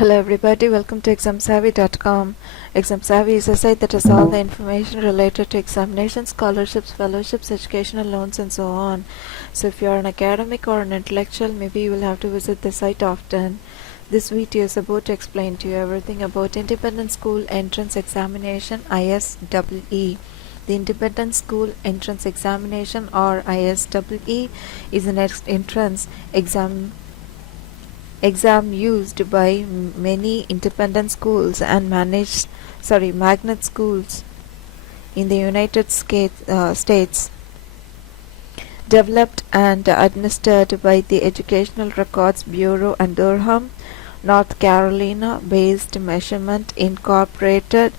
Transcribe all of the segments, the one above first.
Hello everybody, welcome to examsavvy.com. ExamSavvy is a site that has all the information related to examinations, scholarships, fellowships, educational loans and so on. So if you are an academic or an intellectual, maybe you will have to visit the site often. This video is about to explain to you everything about Independent School Entrance Examination ISEE. The Independent School Entrance Examination or ISEE is an entrance exam used by many independent schools and magnet schools in the United States, developed and administered by the Educational Records Bureau and Durham, North Carolina based Measurement Incorporated.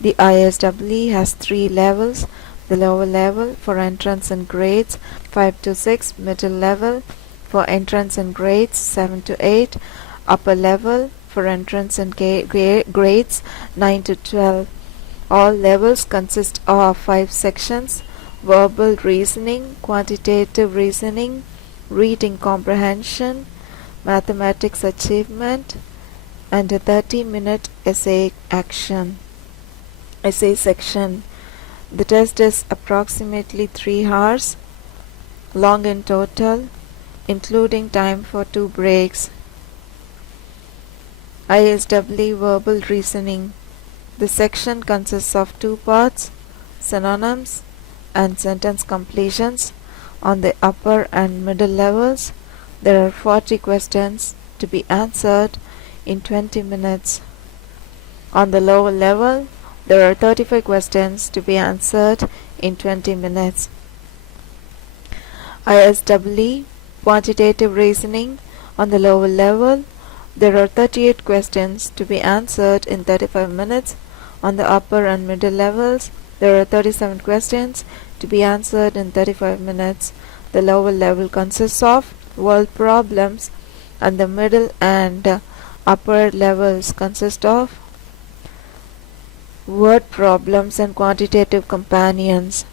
The ISEE has 3 levels: the lower level for entrance and grades 5 to 6, middle level for entrance and grades 7 to 8, upper level for entrance and grades 9 to 12. All levels consist of 5 sections: verbal reasoning, quantitative reasoning, reading comprehension, mathematics achievement, and a 30-minute essay section. The test is approximately 3 hours long in total, including time for 2 breaks. ISEE Verbal Reasoning. The section consists of 2 parts: synonyms and sentence completions. On the upper and middle levels, there are 40 questions to be answered in 20 minutes. On the lower level, there are 35 questions to be answered in 20 minutes. ISEE Quantitative Reasoning. On the lower level, there are 38 questions to be answered in 35 minutes. On the upper and middle levels, there are 37 questions to be answered in 35 minutes. The lower level consists of word problems, and the middle and upper levels consist of word problems and quantitative companions.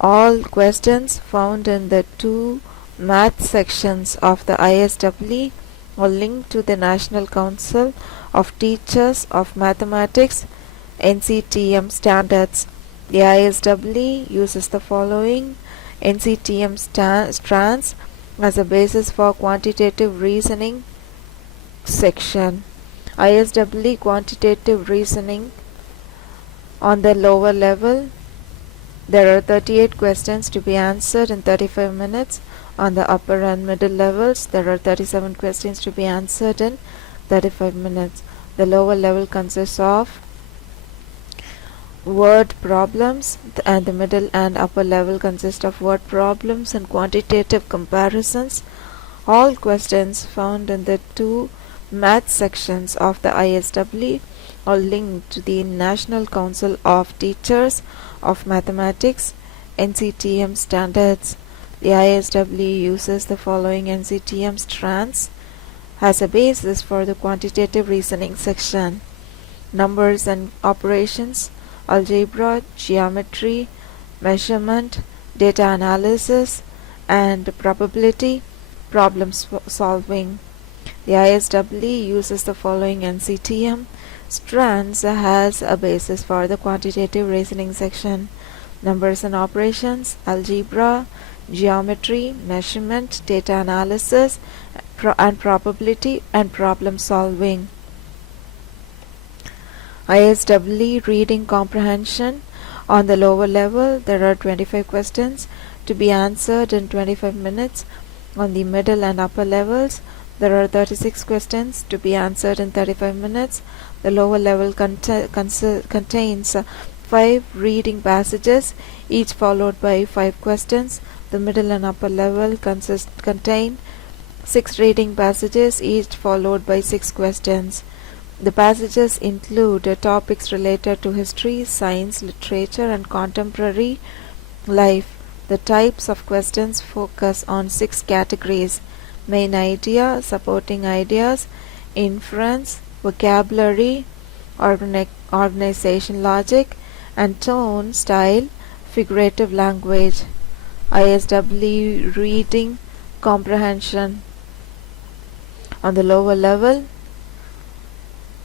All questions found in the 2 math sections of the ISEE are linked to the National Council of Teachers of Mathematics NCTM standards. The ISEE uses the following NCTM strands as a basis for quantitative reasoning section. ISEE Quantitative Reasoning. On the lower level, there are 38 questions to be answered in 35 minutes. On the upper and middle levels, there are 37 questions to be answered in 35 minutes. The lower level consists of word problems, and the middle and upper level consist of word problems and quantitative comparisons. All questions found in the 2 math sections of the ISEE are linked to the National Council of Teachers of Mathematics NCTM standards. The ISEE uses the following NCTM strands as a basis for the quantitative reasoning section: numbers and operations, algebra, geometry, measurement, data analysis, and probability problem solving. The ISEE uses the following NCTM strands as a basis for the quantitative reasoning section: numbers and operations, algebra, geometry, measurement, data analysis, and probability and problem solving. ISEE Reading Comprehension. On the lower level, there are 25 questions to be answered in 25 minutes. On the middle and upper levels, there are 36 questions to be answered in 35 minutes. The lower level contains 5 reading passages, each followed by 5 questions. The middle and upper level contain 6 reading passages, each followed by 6 questions. The passages include topics related to history, science, literature, and contemporary life. The types of questions focus on 6 categories: main idea, supporting ideas, inference, vocabulary, organization logic, and tone, style, figurative language. ISEE Reading Comprehension. On the lower level,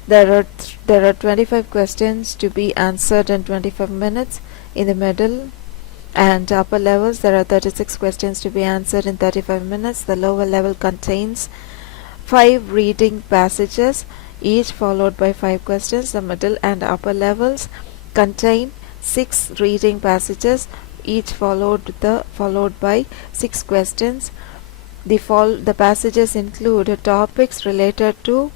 There are 25 questions to be answered in 25 minutes. In the middle and upper levels, there are 36 questions to be answered in 35 minutes. The lower level contains 5 reading passages, each followed by 5 questions. The middle and upper levels contain 6 reading passages, each followed by 6 questions. The passages include topics related to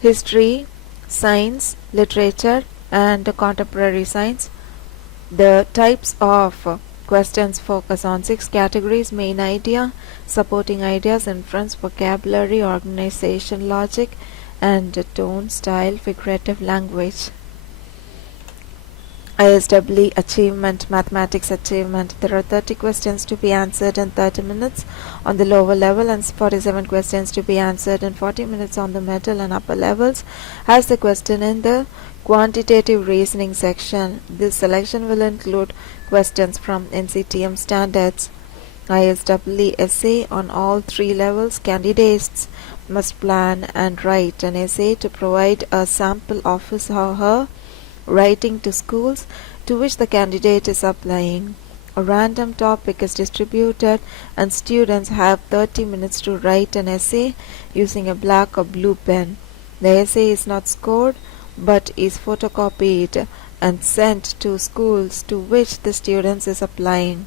history, science, literature, and contemporary science. The types of questions focus on 6 categories: main idea, supporting ideas, inference, vocabulary, organization, logic, and tone, style, figurative language. ISEE achievement, mathematics achievement. There are 30 questions to be answered in 30 minutes on the lower level and 47 questions to be answered in 40 minutes on the middle and upper levels. As the question in the quantitative reasoning section, this selection will include questions from NCTM standards. ISEE essay on all 3 levels. Candidates must plan and write an essay to provide a sample of his or her writing to schools to which the candidate is applying. A random topic is distributed and students have 30 minutes to write an essay using a black or blue pen. The essay is not scored but is photocopied and sent to schools to which the students is applying.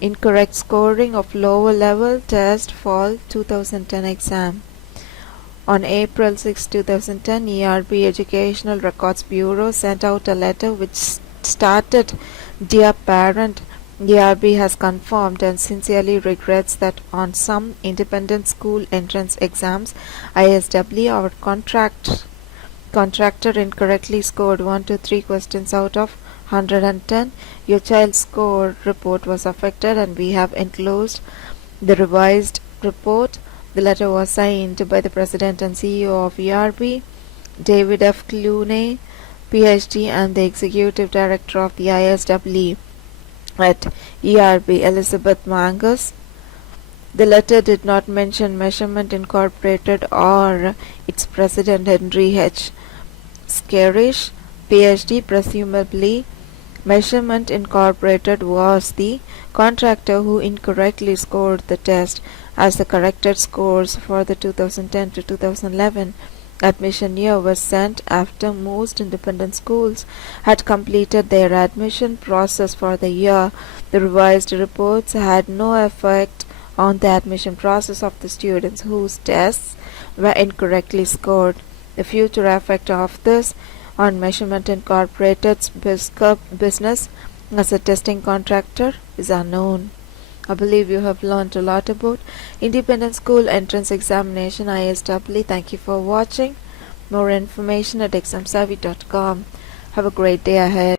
Incorrect scoring of lower level test fall 2010 exam. On April 6, 2010, ERB Educational Records Bureau sent out a letter which started, "Dear parent, ERB has confirmed and sincerely regrets that on some independent school entrance exams, ISEE, our contractor incorrectly scored 1 to 3 questions out of 110. Your child's score report was affected and we have enclosed the revised report." The letter was signed by the President and CEO of ERB, David F. Clooney, PhD, and the Executive Director of the ISEE at ERB, Elizabeth Mangus. The letter did not mention Measurement Incorporated or its President Henry H. Scarish, PhD. Presumably, Measurement Incorporated was the contractor who incorrectly scored the test, as the corrected scores for the 2010 to 2011 admission year were sent after most independent schools had completed their admission process for the year. The revised reports had no effect on the admission process of the students whose tests were incorrectly scored. The future effect of this on Measurement Incorporated's business as a testing contractor is unknown. I believe you have learned a lot about independent school entrance examination, ISEE. Thank you for watching. More information at examsavvy.com. Have a great day ahead.